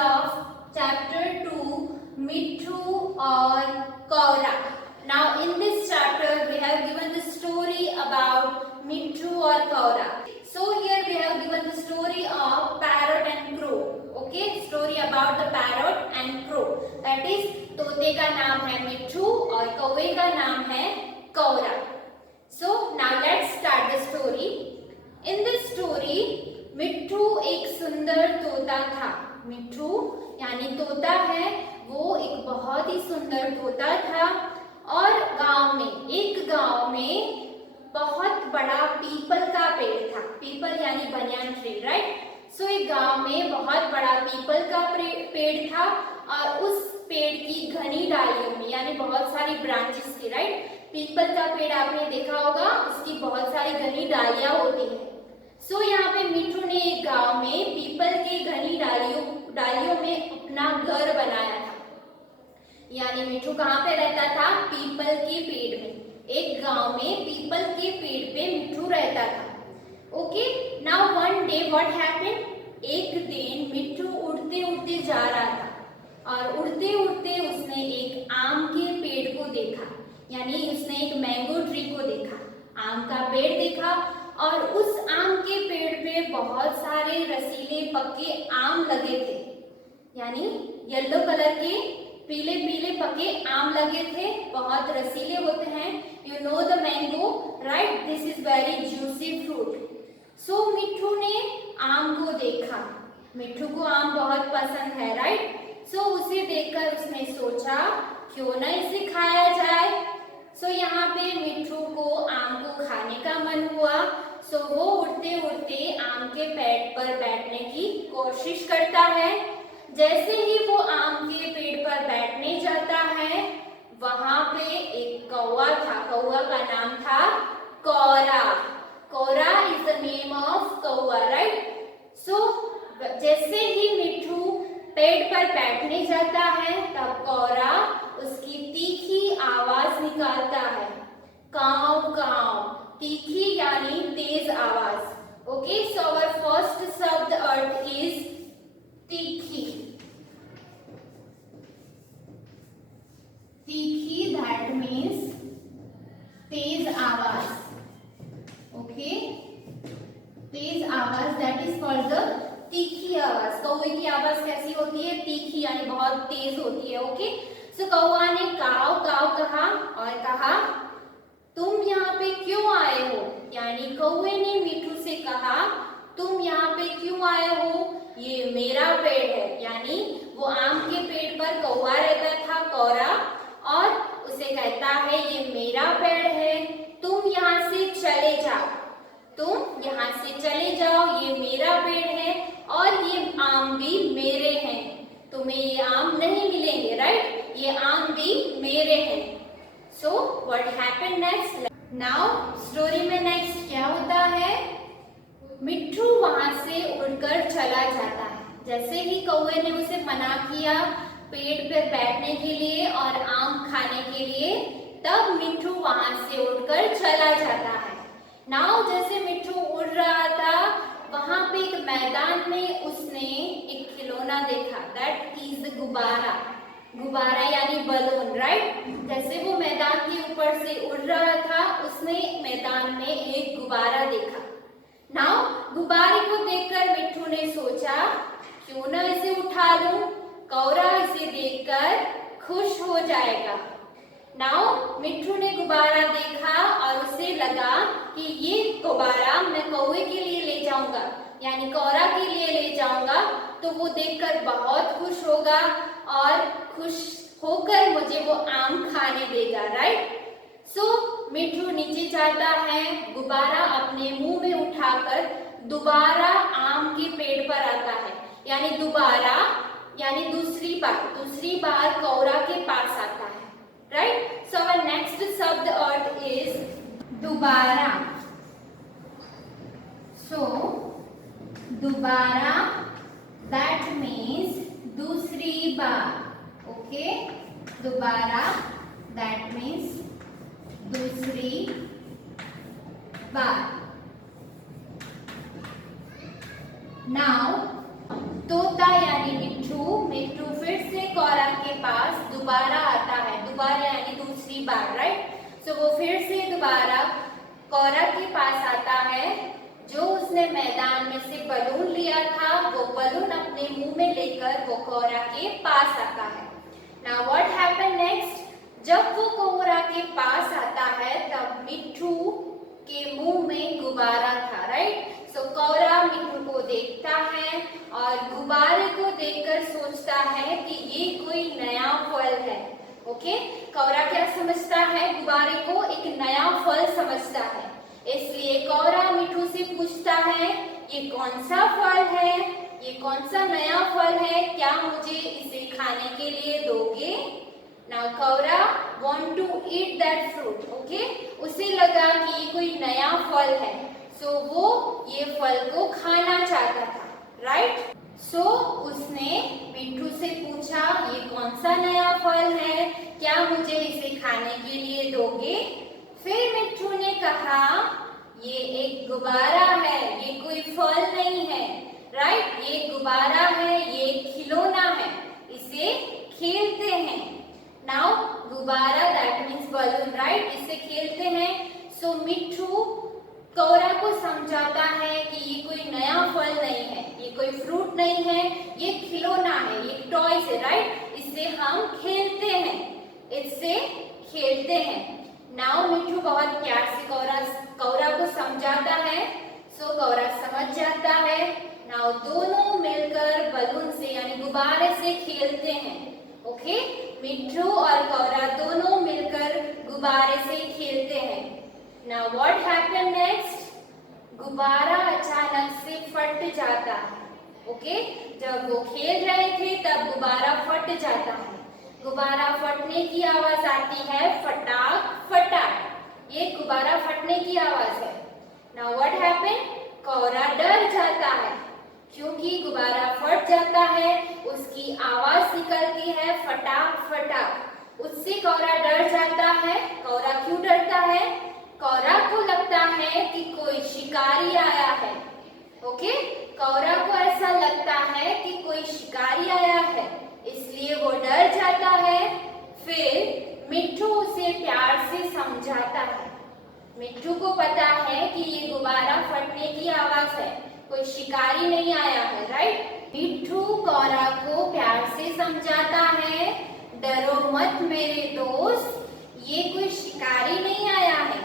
of chapter 2 Mittu or Kaura. Now in this chapter we have given the story about Mittu or Kaura. So here we have given the story of parrot and crow. Okay, story about the parrot and crow. That is तोते का नाम है मिट्ठू और कौवे का नाम है कौरा. So now let's start the story. In this story मिट्ठू एक सुंदर तोता था. मिट्ठू यानी तोता है, वो एक बहुत ही सुंदर तोता था. और एक गांव में बहुत बड़ा पीपल का पेड़ था. पीपल यानी बनियान ट्री, राइट. सो एक गांव में बहुत बड़ा पीपल का पेड़ था और उस पेड़ की घनी डालियों में यानी बहुत सारी ब्रांचेस थी, राइट. पीपल का पेड़ आपने देखा होगा, उसकी बहुत सारी घनी डालियां होती हैं. सो यहाँ पे मिट्ठू ने एक गांव में पीपल के घनी डालियों में अपना घर बनाया था. यानी मिट्ठू कहाँ पे रहता था? पीपल के पेड़ में. एक गांव में पीपल के पेड़ पे मिट्ठू रहता था. Okay, now one day what happened. एक दिन मिट्ठू उड़ते उड़ते जा रहा था और उड़ते उड़ते उसने एक आम के पेड़ को देखा. यानी उसने एक मैंगो ट्री को देखा, आम का पेड़ देखा. और उस आम के पेड़ पे बहुत सारे रसीले पक्के आम लगे थे. यानी येलो कलर के पीले पीले पक्के आम लगे थे, बहुत रसीले होते हैं. You know the mango, right. This is very juicy fruit. So Mitthu ने आम को देखा. मिट्ठू को आम बहुत पसंद है, राइट. सो उसे देखकर उसने सोचा क्यों ना इसे खाया जाए. सो यहाँ पे मिट्ठू को आम को खाने का मन हुआ. सो वो उड़ते उड़ते आम के पेड़ पर बैठने की कोशिश करता है. जैसे ही वो आम के पेड़ पर बैठने जाता है, वहां पे एक कौवा था. कौवा का नाम था कौरा. कौरा इज द नेम ऑफ कौवा, राइट. सो जैसे ही मिट्ठू पेड़ पर बैठने जाता है, तब कौरा उसकी तीखी आवाज निकालता है. काव काव. तीखी यानी तेज आवाज. ओके, सो आवर फर्स्ट शब्द अर्थ इज तीखी. तीखी दैट मीन्स तेज आवाज. ओके, तेज आवाज दैट इज कॉल्ड द तीखी आवाज. कौवे की आवाज कैसी होती है? तीखी यानी बहुत तेज होती है. ओके, सो कौवा ने काव काव कहा और कहा तुम यहाँ पे क्यों आए हो. यानी कौवे ने मिट्ठू से कहा तुम यहाँ पे क्यों आए हो, ये मेरा पेड़ है. यानी वो आम के पेड़ पर कौवा रहता था, कौरा, और उसे कहता है ये मेरा पेड़ है, तुम यहाँ से चले जाओ. तुम यहाँ से चले जाओ, ये मेरा पेड़ है और ये आम भी मेरे हैं. तुम्हें ये आम नहीं मिलेंगे, राइट. ये आम भी मेरे हैं. So what happened next? Now story में next क्या होता है? मिट्ठू वहां से उड़कर चला जाता है. जैसे ही कौवे ने उसे मना किया पेड़ पर बैठने के लिए और आम खाने के लिए, तब मिट्ठू वहां से उड़कर चला जाता है. नाउ जैसे मिट्ठू उड़ रहा था, वहां पे एक मैदान में उसने एक खिलौना देखा. दैट इज गुब्बारा. गुब्बारा यानी बलून, राइट. जैसे वो मैदान के ऊपर से उड़ रहा था, उसने मैदान में एक गुब्बारा देखा. नाउ गुब्बारे को देखकर मिट्ठू ने सोचा क्यों ना इसे उठा लूं. कौरा इसे देखकर खुश हो जाएगा. नाउ मिट्ठू ने गुब्बारा देखा और उसे लगा कि ये गुब्बारा मैं कौवे के लिए ले जाऊंगा, यानी कौरा के लिए ले जाऊंगा, तो वो देखकर बहुत खुश होगा और खुश होकर मुझे वो आम खाने देगा, राइट. सो मिट्ठू नीचे जाता है, गुब्बारा अपने मुंह में उठाकर दोबारा आम के पेड़ पर आता है. यानी दोबारा यानी दूसरी बार कौरा के पास आता है, राइट. सो आवर नेक्स्ट शब्द अर्थ इज दोबारा. सो दोबारा दैट मीन्स दूसरी बार. ओके, दोबारा दैट मीन्स दूसरी बार. नाउ तोता यानी मिट्ठू दोबारा आता है, दोबारा यानी दूसरी बार, राइट। सो वो फिर से दोबारा कौरा के पास आता है। जो उसने मैदान में से बलून लिया था वो बलून अपने मुंह में लेकर वो कौरा के पास आता है। नाउ व्हाट हैपेंड नेक्स्ट, जब वो कौरा के पास आता है तब मिट्ठू के मुंह में गुब्बारा था, राइट। सो कौरा मिट्ठू को देखता है और गुब्बारे को देखकर सोचता है कि ये कोई नया फल है। ओके, कौरा क्या समझता है, गुब्बारे को एक नया फल समझता है। इसलिए कौरा मिट्ठू से पूछता है ये कौन सा फल है, ये कौन सा नया फल है, क्या मुझे इसे खाने के लिए दोगे। Now Kaura want to eat that fruit, okay? उसे लगा कि ये कोई नया फल है, so वो ये फल को खाना चाहता था, right? So उसने मिट्ठू से पूछा ये कौन सा नया फल है, क्या मुझे इसे खाने के लिए दोगे। फिर मिट्ठू ने कहा ये एक गुब्बारा है, ये कोई फल नहीं है, राइट। ये गुब्बारा है, ये खिलौना है, इसे खेलते हैं। नाउ गुब्बारा दैट मीन्स बलून, राइट, इससे खेलते हैं। सो मिट्ठू कौरा को समझाता है कि ये कोई नया फल नहीं है, ये कोई फ्रूट नहीं है, ये खिलौना है, ये टॉयज है, राइट, इससे हम खेलते हैं, इससे खेलते हैं। नाउ मिट्ठू बहुत प्यार से कौरा को समझाता है। सो कौरा समझ जाता है। नाउ दोनों मिलकर बलून से यानी गुब्बारे से खेलते हैं। ओके, मिट्ठू और कौरा दोनों मिलकर गुब्बारे से खेलते हैं। नाउ व्हाट हैपेंड नेक्स्ट, गुब्बारा अचानक से फट जाता है। ओके, जब वो खेल रहे थे तब गुब्बारा फट जाता है। गुब्बारा फटने की आवाज आती है फटाक फटाक, ये गुब्बारा फटने की आवाज है। नाउ व्हाट हैपेंड, कौरा डर जाता है क्योंकि गुब्बारा फट जाता है, उसकी आवाज निकलती है फटाक फटाक, उससे कौरा डर जाता है। कौरा क्यों डरता है, कौरा को लगता है कि कोई शिकारी आया है। ओके, कौरा को ऐसा लगता है कि कोई शिकारी आया है, इसलिए वो डर जाता है। फिर मिट्ठू उसे प्यार से समझाता है। मिट्ठू को पता है कि ये गुब्बारा फटने की आवाज है, कोई शिकारी नहीं आया है, राइट। मिट्ठू कौरा को प्यार से समझाता है, डरो मत मेरे दोस्त, ये कोई शिकारी नहीं आया है,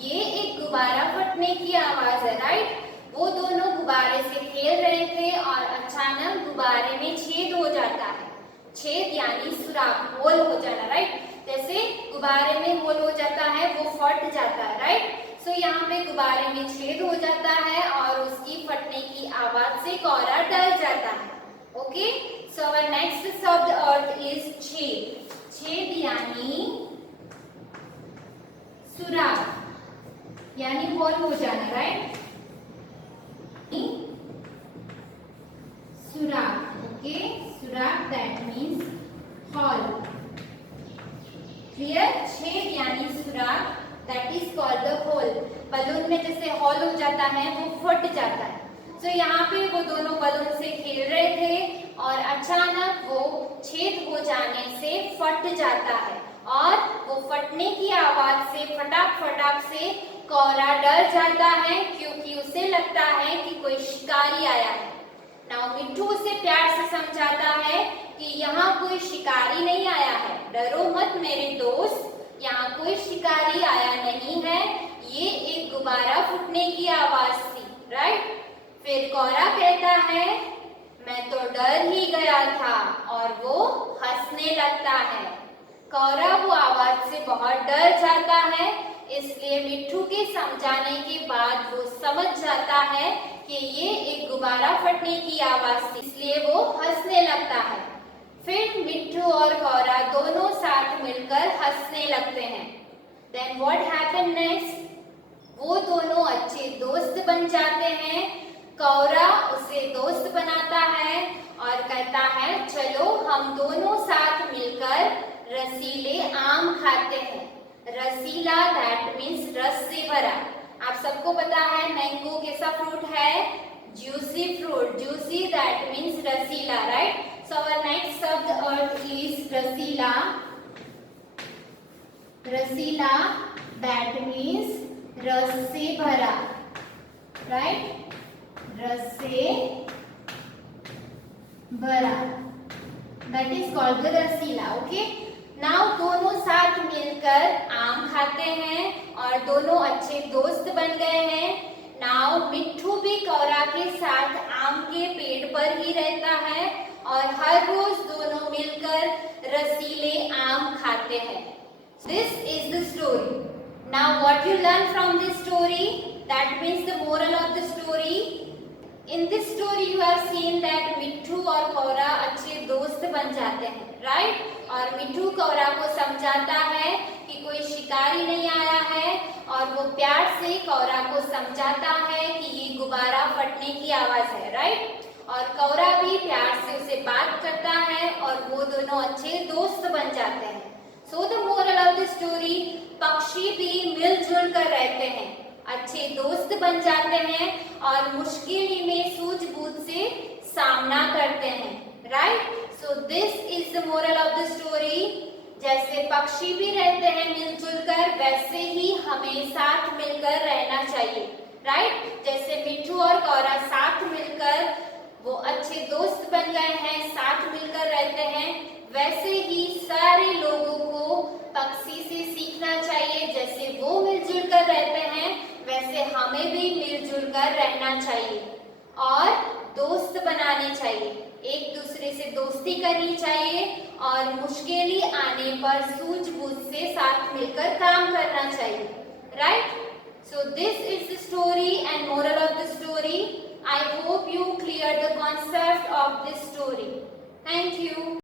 ये एक गुब्बारा फटने की आवाज है, राइट। वो दोनों गुब्बारे से खेल रहे थे और अचानक गुब्बारे में छेद हो जाता है। छेद यानी सुराख, होल हो जाना, राइट। जैसे गुब्बारे में होल हो जाता है वो फट जाता है, राइट। सो यहाँ पे गुब्बारे में छेद हो जाता है और उसकी फटने की आवाज से कौरा डर जाता है। ओके, सो अवर नेक्स्ट शब्द अर्थ इज छेद। छेद यानी सुराख यानी होल हो जाना, राइट। सुराख, ओके, सुराख दैट मीन्स हॉल। क्लियर, छेद यानी सुराख that is called the hole. Balloon में जैसे हॉल हो जाता है वो फट जाता है। सो यहाँ पे वो दोनों बलून से खेल रहे थे और अचानक वो छेद हो जाने से फट जाता है और वो फटने की आवाज से फटाक फटाक से कौरा डर जाता है क्योंकि उसे लगता है कि कोई शिकारी आया है। नाउ मिट्ठू उसे प्यार से समझाता है कि यहाँ कोई शिकारी नहीं आया है, डरो मत मेरे दोस्त, यहाँ कोई शिकारी आया नहीं है, ये एक गुब्बारा फूटने की आवाज थी, राइट। फिर कौरा कहता है मैं तो डर ही गया था और वो हंसने लगता है। कौरा वो आवाज से बहुत डर जाता है, इसलिए मिट्ठू के समझाने के बाद वो समझ जाता है कि ये एक गुब्बारा फटने की आवाज थी, इसलिए वो हंसने लगता है। फिर मिट्ठू और कौरा दोनों साथ मिलकर हंसने लगते हैं। Then what happened next? वो दोनों अच्छे दोस्त बन जाते हैं। कौरा उसे दोस्त बनाता है और कहता है चलो हम दोनों साथ मिलकर रसीले आम खाते हैं। रसीला दैट मीन्स रस से भरा। आप सबको पता है मैंगो कैसा फ्रूट है, juicy fruit. Juicy that means रसीला, राइट। सो आवर नेक्स्ट शब्द अर्थ इज रसीला, रसीला that means रस से भरा, right? रस से भरा, that is called the Rasila. Okay? Now दोनों साथ मिलकर आम खाते हैं और दोनों अच्छे दोस्त बन गए हैं. Now मिट्ठू भी कौरा के साथ आम के पेड़ पर ही रहता है और हर रोज दोनों मिलकर रसीले आम खाते हैं. This is the story. Now what you learn from this story? That means the moral of the story. In this story you have seen that मिट्ठू और कौरा अच्छे दोस्त बन जाते हैं, right? और मिट्ठू कौरा को समझाता है कि कोई शिकारी नहीं आया है और वो प्यार से कौरा को समझाता है कि ये गुब्बारा फटने की आवाज है, right? और कौरा भी प्यार से उसे बात करता है और वो दोनों अच्छे दोस्त बन जाते हैं. So the moral of the story, पक्षी भी मिलजुल कर रहते हैं, अच्छे दोस्त बन जाते हैं और मुश्किल में सूझबूझ से सामना करते हैं, right? So this is the moral of the story. जैसे पक्षी भी रहते हैं मिलजुल कर, वैसे ही हमें साथ मिलकर रहना चाहिए, right? जैसे मिट्ठू और कौरा साथ मिलकर वो अच्छे दोस्त बन गए हैं, साथ मिलकर रहते हैं, वैसे ही सारे लोगों को पक्षी से सीखना चाहिए. जैसे वो मिलजुल कर रहते हैं वैसे हमें भी मिलजुल कर रहना चाहिए और दोस्त बनाने चाहिए, एक दूसरे से दोस्ती करनी चाहिए और मुश्किलें आने पर सूझबूझ से साथ मिलकर काम करना चाहिए, right? So this is the story and moral of the story. I hope you clear the concept of this story. Thank you.